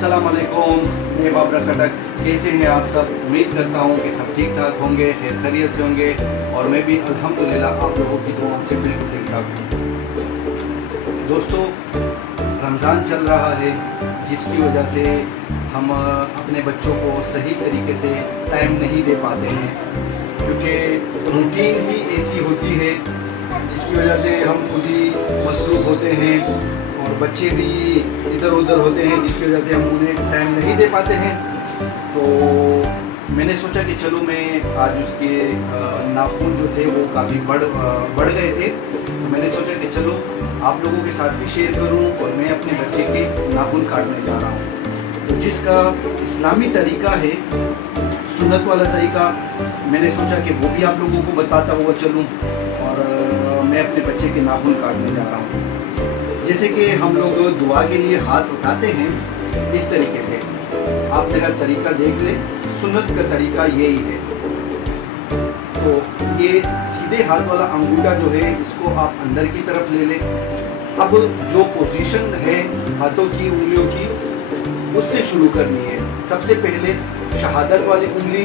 अस्सलाम वालेकुम, मैं बाबर खटक। कैसे हैं आप सब? उम्मीद करता हूँ कि सब ठीक ठाक होंगे, खैर खैरियत से होंगे और मैं भी अल्हम्दुलिल्लाह आप लोगों की दुआओं से बिल्कुल ठीक ठाक हूँ। दोस्तों, रमज़ान चल रहा है जिसकी वजह से हम अपने बच्चों को सही तरीके से टाइम नहीं दे पाते हैं, क्योंकि रूटीन ही ऐसी होती है जिसकी वजह से हम खुद ही मसरूफ़ होते हैं और बच्चे भी इधर उधर होते हैं, जिसकी वजह से हम उन्हें टाइम नहीं दे पाते हैं। तो मैंने सोचा कि चलो मैं आज उसके नाखून जो थे वो काफ़ी बढ़ गए थे, तो मैंने सोचा कि चलो आप लोगों के साथ भी शेयर करूं और मैं अपने बच्चे के नाखून काटने जा रहा हूं। तो जिसका इस्लामी तरीका है, सुन्नत वाला तरीका, मैंने सोचा कि वो भी आप लोगों को बताता हुआ चलूं और मैं अपने बच्चे के नाखून काटने जा रहा हूं। जैसे कि हम लोग दुआ के लिए हाथ उठाते हैं, इस तरीके से आप मेरा तरीका देख लें। सुन्नत का तरीका यही है। तो ये सीधे हाथ वाला अंगूठा जो है इसको आप अंदर की तरफ ले लें। अब जो पोजीशन है हाथों की उंगलियों की, उससे शुरू करनी है। सबसे पहले शहादत वाली उंगली,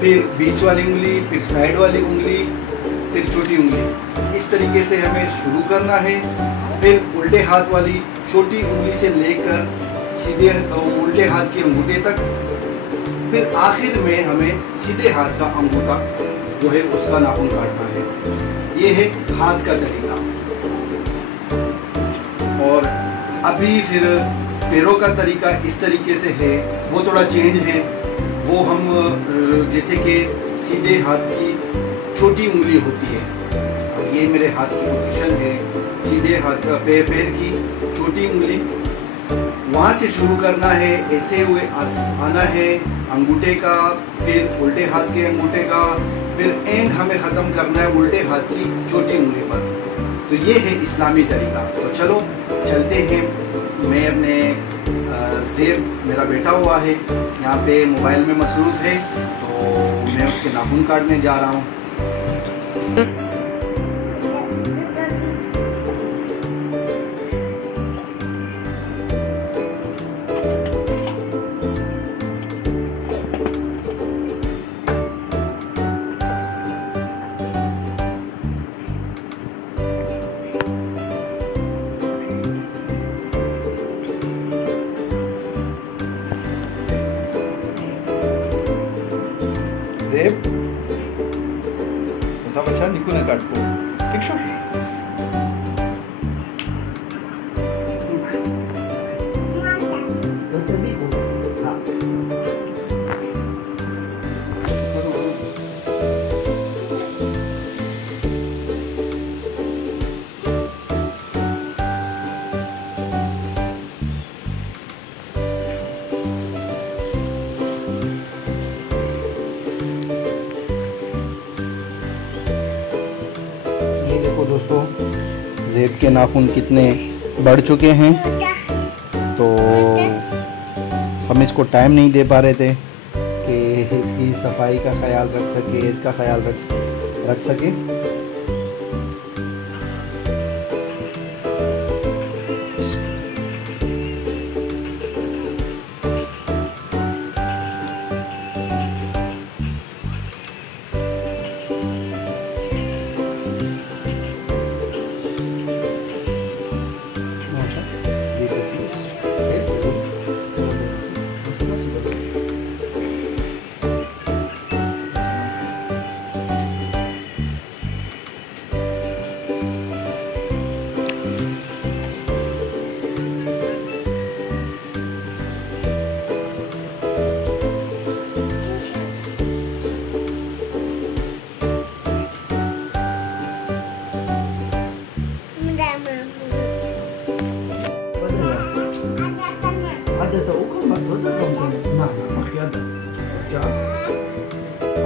फिर बीच वाली उंगली, फिर साइड वाली उंगली, फिर छोटी उंगली। इस तरीके से हमें शुरू करना है। फिर उल्टे हाथ वाली छोटी उंगली से लेकर सीधे उल्टे हाथ के अंगूठे तक, फिर आखिर में हमें सीधे हाथ का अंगूठा जो है उसका नाखून काटना है। ये है हाथ का तरीका। और अभी फिर पैरों का तरीका इस तरीके से है, वो थोड़ा चेंज है। वो हम जैसे कि सीधे हाथ की छोटी उंगली होती है, और ये मेरे हाथ की पोजीशन है। सीधे हाथ का पैर की छोटी उंगली, वहाँ से शुरू करना है, ऐसे हुए आना है अंगूठे का, फिर उल्टे हाथ के अंगूठे का, फिर एंड हमें ख़त्म करना है उल्टे हाथ की छोटी उंगली पर। तो ये है इस्लामी तरीका। तो चलो चलते हैं। मैं अपने ज़ेब मेरा बैठा हुआ है यहाँ पे, मोबाइल में मसरूफ़ है, तो मैं उसके नाखून काटने जा रहा हूँ। ज़ेब बच्चा निकू ने काटको ठीक छो। देखो दोस्तों, ज़ेब के नाखून कितने बढ़ चुके हैं, तो हम इसको टाइम नहीं दे पा रहे थे कि इसकी सफाई का ख्याल रख सके, इसका ख्याल रख सके।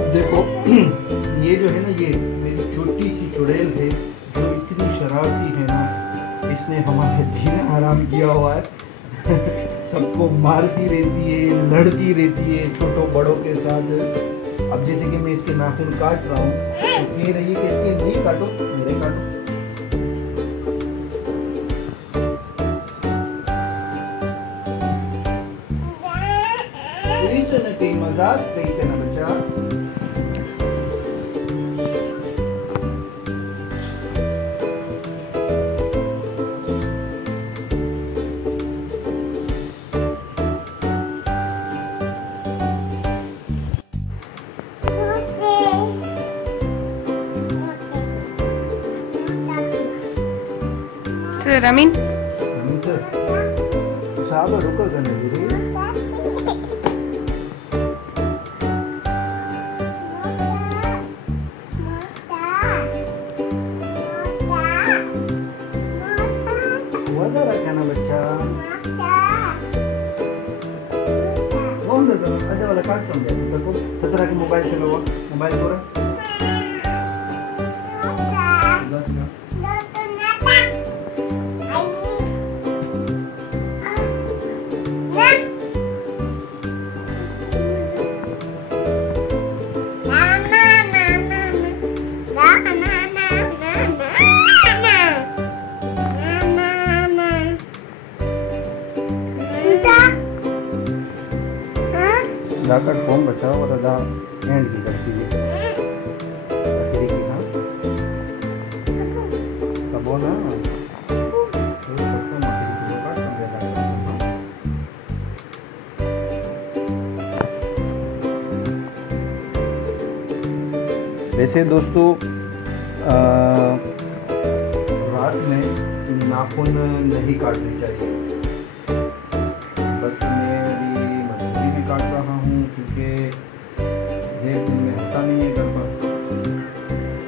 देखो ये जो है ना, ये मेरी छोटी सी चुड़ैल है जो इतनी शरारती है ना, इसने हमारे जीना हराम किया हुआ है। सबको मारती रहती है, लड़ती रहती है छोटों बड़ों के साथ। अब जैसे कि मैं इसके नाखून काट रहा हूँ, तो कह रही है कि इसके नहीं काटो, मेरे काटो। Seperti mazat tei na baca. Ramin. Ramin sir. Sabar ruko करने दीजिए. वजह क्या ना बच्चा? कौन दे दो? अच्छा वाला काट कौन दे? देखो, सत्रह के मोबाइल चलो वो मोबाइल पूरा. जाकर फॉर्म बचाओ और अदा एंड की करती है आखिरी की ना तब हो ना वैसे दोस्तों रात में नाखून नहीं काटने चाहिए. बस मैं अभी मजबूरी में काट रहा हूँ क्योंकि जेब दिन में होता नहीं है घर पर.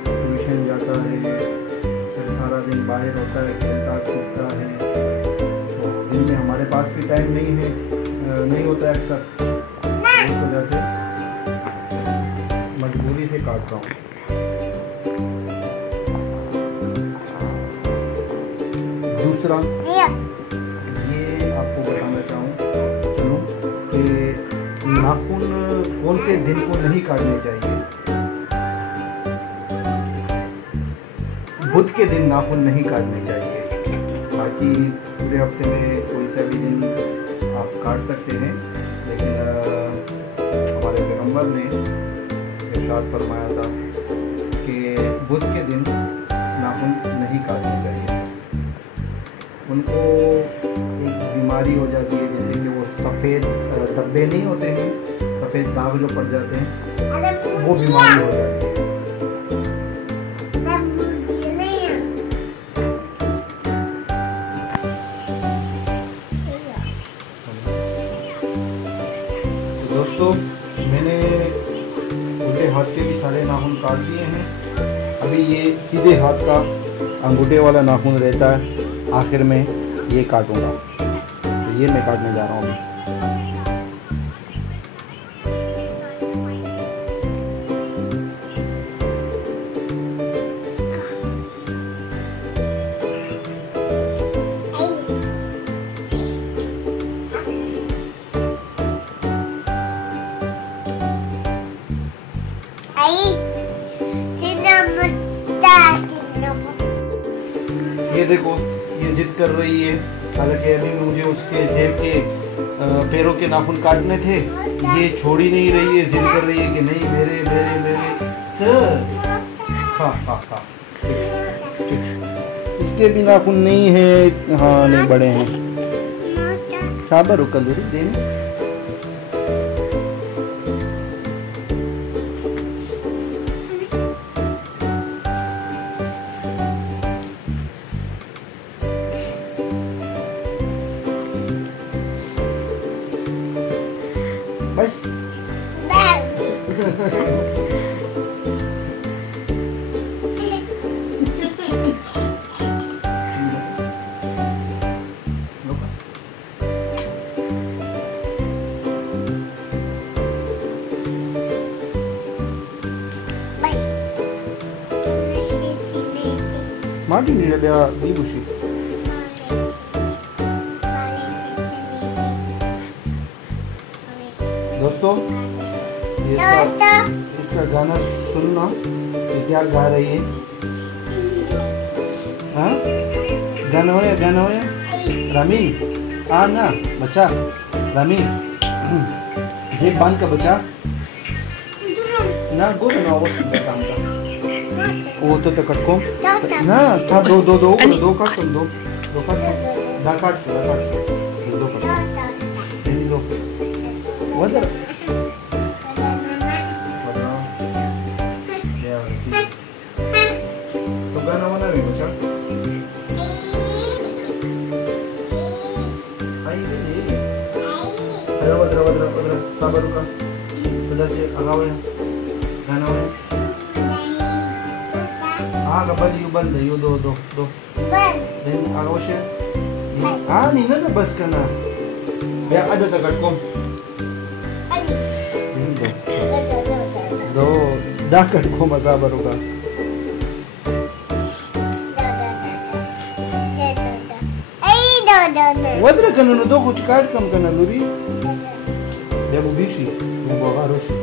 ट्यूशन जाता है, फिर सारा दिन बाहर होता है, खेलता कूदता है, तो दिन में हमारे पास भी टाइम नहीं होता है अक्सर. इस वजह से मजबूरी से काट रहा हूँ. दूसरा ये आपको बताना चलूँ कि नाखून कौन से दिन को नहीं काटने चाहिए. बुध के दिन नाखून नहीं काटने चाहिए. बाकी पूरे हफ्ते में कोई सा भी दिन आप काट सकते हैं, लेकिन हमारे पैगंबर ने इरशाद फरमाया था कि बुध के दिन नाखून नहीं काटने चाहिए. उनको एक बीमारी हो जाती है, जैसे कि वो सफ़ेद धब्बे नहीं होते हैं, सफ़ेद दाग जो पड़ जाते हैं, वो बीमारी हो जाती है. तो दोस्तों मैंने उल्टे हाथ के भी सारे नाखून काट दिए हैं. अभी ये सीधे हाथ का अंगूठे वाला नाखून रहता है, आखिर में ये काटूंगा. तो ये मैं काटने जा रहा हूँ अभी. ये देखो, ये जिद कर रही है. हालांकि अभी मुझे उसके जेब के पैरों के नाखून काटने थे, ये छोड़ ही नहीं रही है. जिद कर रही है कि नहीं मेरे मेरे मेरे सर. हाँ हाँ हाँ, इसके भी नाखून नहीं है. हाँ नहीं, बड़े हैं. साबर कलूरी देने. बस Mati ni ada di busi. दोस्तों इसका गाना सुनना कि क्या गा रही है. हाँ गाना हो या रामीन आ ना बच्चा. रामीन जेब बांध का बच्चा ना गो ना वो काम का वो तो कटको ना था दो काट तुम दो काट दा काट दो काट दो वदर तो गाना वाला भी बच्चा आई नहीं अरे वदर साबर का बदा से आगावे गाना वाला आगा बल यू दो then आगावे से नहीं ना बस करना या आधा तक कटको दो दा कटको मजा बरोगा वद्र कननु दो कुछ काट कम करना लूरी या वो बीशी वो बगारोशी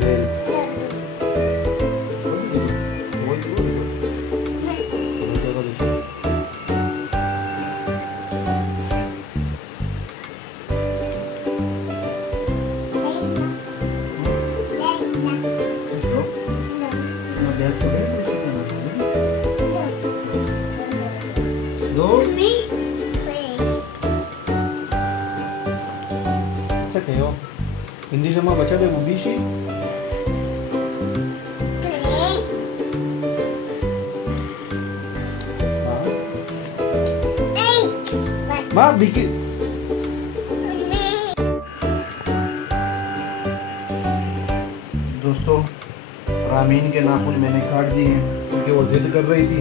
ले दो Yo hindi siya mabaca be bubishi ma biki दोस्तों रामीन के नाखून मैंने काट दिए हैं क्योंकि वो जिद कर रही थी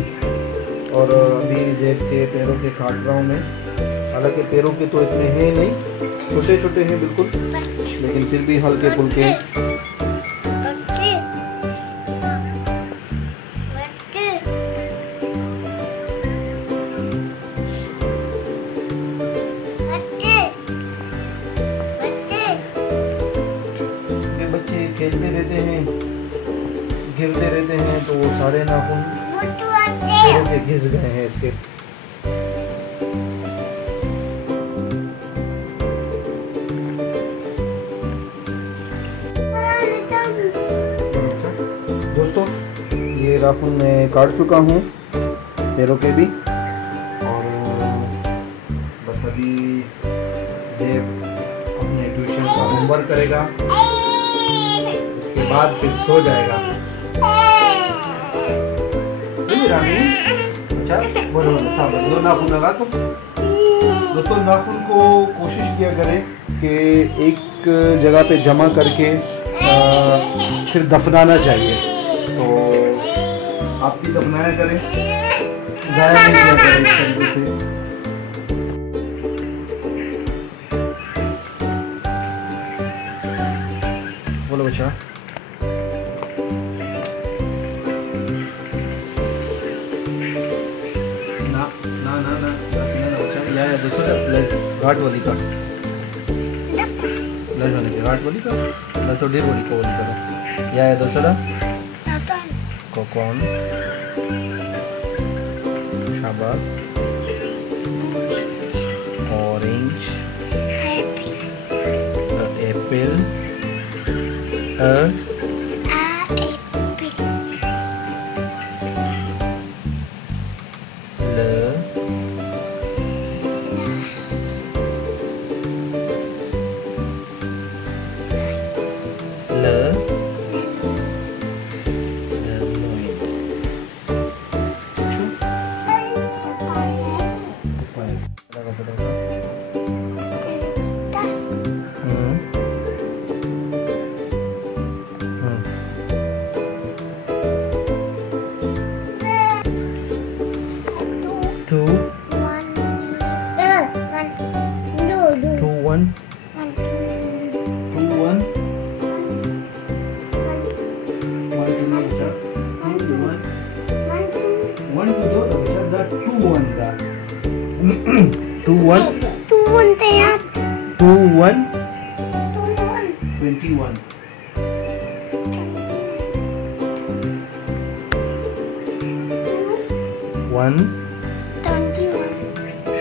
और अभी जेब के पैरों के काट रहा हूँ मैं। हालांकि पैरों के तो इतने हैं नहीं, छोटे छोटे हैं बिल्कुल, लेकिन फिर भी हल्के फुल्के। ये बच्चे खेलते रहते हैं, गिरते रहते हैं, तो वो सारे नाखून पैरों के घिस गए हैं इसके। दोस्तों ये नाखून मैं काट चुका हूँ पैरों के भी, और बस अभी ये अपने ट्यूशन का होमवर्क करेगा, उसके बाद फिर सो जाएगा। अच्छा बोलो दो नाखून लगा। तो दोस्तों नाखून को कोशिश किया करें कि एक जगह पे जमा करके फिर दफनाना चाहिए, तो आप भी दफनाया करें, ज़ाया नहीं किया करें इस तरीके से। बोलो बच्चा। घाट वाली का लजवाने के घाट वाली का ना तो डेर वाली का वाली करो या दूसरा कोकोन शाबाश ऑरेंज एप्पल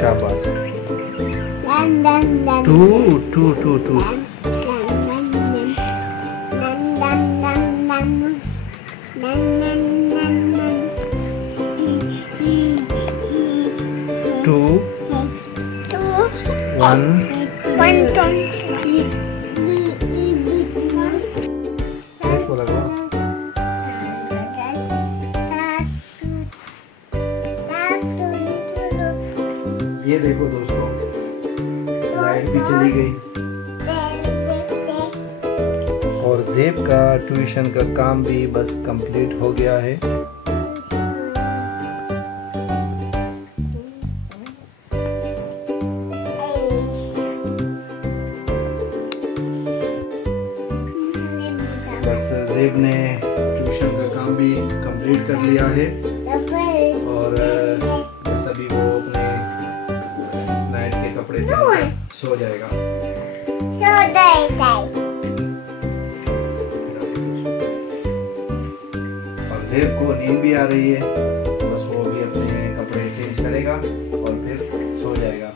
शाबाश। 2 2 2 2 1 इसको लगाओ। ये देखो दोस्तों, लाइट भी चली गई और ज़ेब का ट्यूशन का काम भी बस कंप्लीट हो गया है। बस ज़ेब ने ट्यूशन का काम भी कंप्लीट कर लिया है और बस अभी वो अपने नाइट के कपड़े पहन के सो जाएगा। और ज़ेब को नींद भी आ रही है, बस वो भी अपने कपड़े चेंज करेगा और फिर सो जाएगा।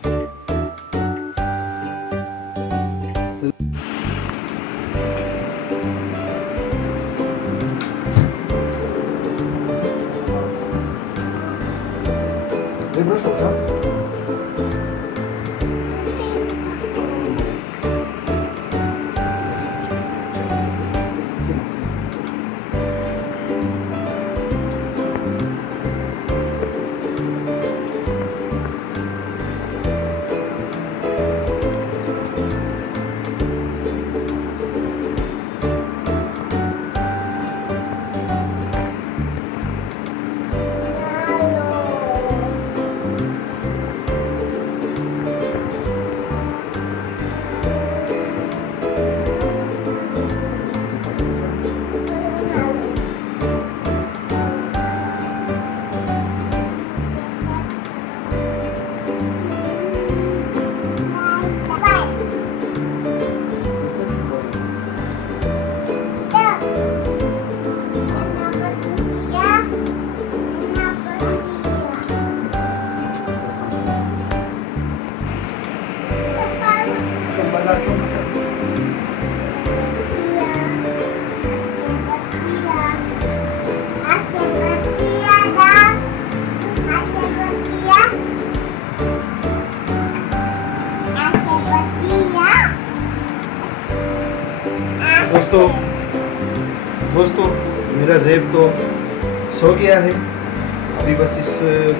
दोस्तों मेरा ज़ेब तो सो गया है। अभी बस इस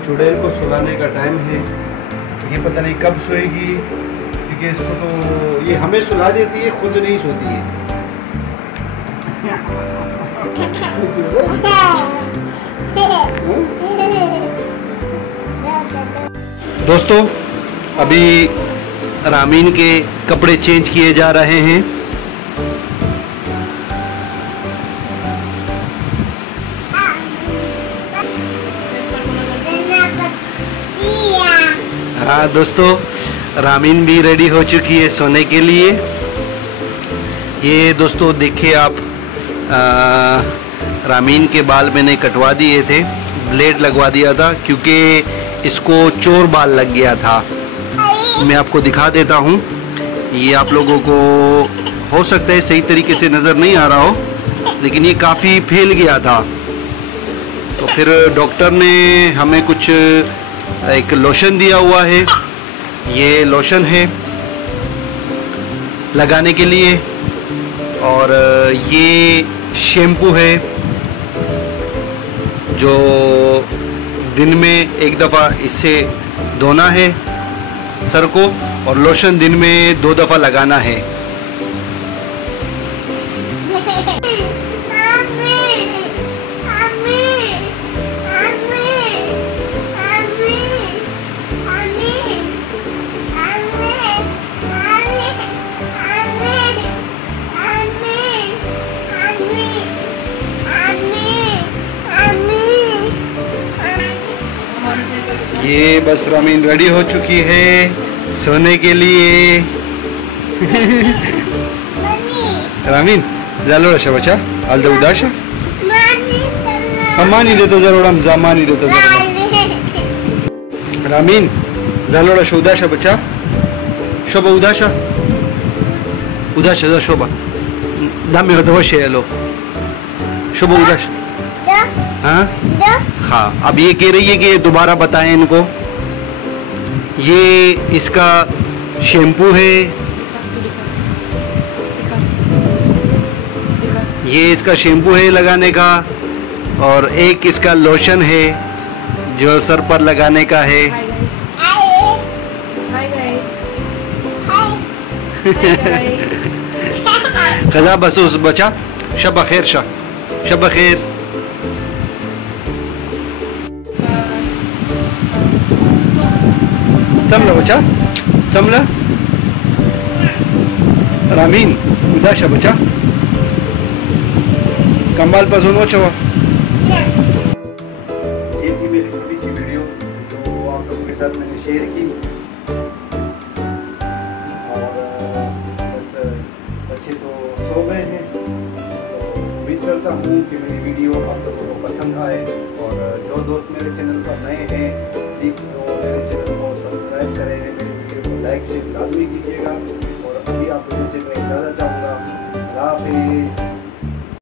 चुड़ैल को सुलाने का टाइम है। ये पता नहीं कब सोएगी, क्योंकि इसको तो ये हमें सुला देती है, खुद नहीं सोती है। दोस्तों अभी रामीन के कपड़े चेंज किए जा रहे हैं। हाँ दोस्तों, रामीन भी रेडी हो चुकी है सोने के लिए। ये दोस्तों देखिए आप, रामीन के बाल मैंने कटवा दिए थे, ब्लेड लगवा दिया था क्योंकि इसको चोर बाल लग गया था। मैं आपको दिखा देता हूँ। ये आप लोगों को हो सकता है सही तरीके से नज़र नहीं आ रहा हो, लेकिन ये काफ़ी फैल गया था। तो फिर डॉक्टर ने हमें कुछ एक लोशन दिया हुआ है। ये लोशन है लगाने के लिए, और ये शैम्पू है जो दिन में एक दफ़ा इससे धोना है सर को, और लोशन दिन में 2 दफ़ा लगाना है। ये बस रामीन रेडी हो चुकी है सोने के लिए। रामीन झालो रशा बच्चा आल दे उदाश मानी देतो जरूर हम मानी देतो जरूर। रामीन झालो रशा उदाशा बच्चा शोभा उदाशा उदाशा शोभा दामे का दवश्य है लो शोभा उदाशा। हाँ अब ये कह रही है कि दोबारा बताएं इनको। ये इसका शैम्पू है, ये इसका शैम्पू है लगाने का, और एक इसका लोशन है जो सर पर लगाने का है। खजा बसूस बचा, शब खैर शब खैर। समला बचा, समला रामीन उदा शा बचा कंबाल पासून वचवा। ये थी मेरी छोटी सी वीडियो जो आप लोगों के साथ मैंने शेयर की, और बस बच्चे तो सो गए हैं, तो उम्मीद करता हूँ कि मेरी वीडियो आप लोगों को पसंद आए। और जो दोस्त मेरे चैनल पर नए हैं प्लीज़ तो मेरे चैनल को सब्सक्राइब करें, मेरी वीडियो को लाइक शेयर लाजमी कीजिएगा। और अभी आप लोगों से मैं इजाज़त चाहूँगा। अल्लाह हाफ़िज़।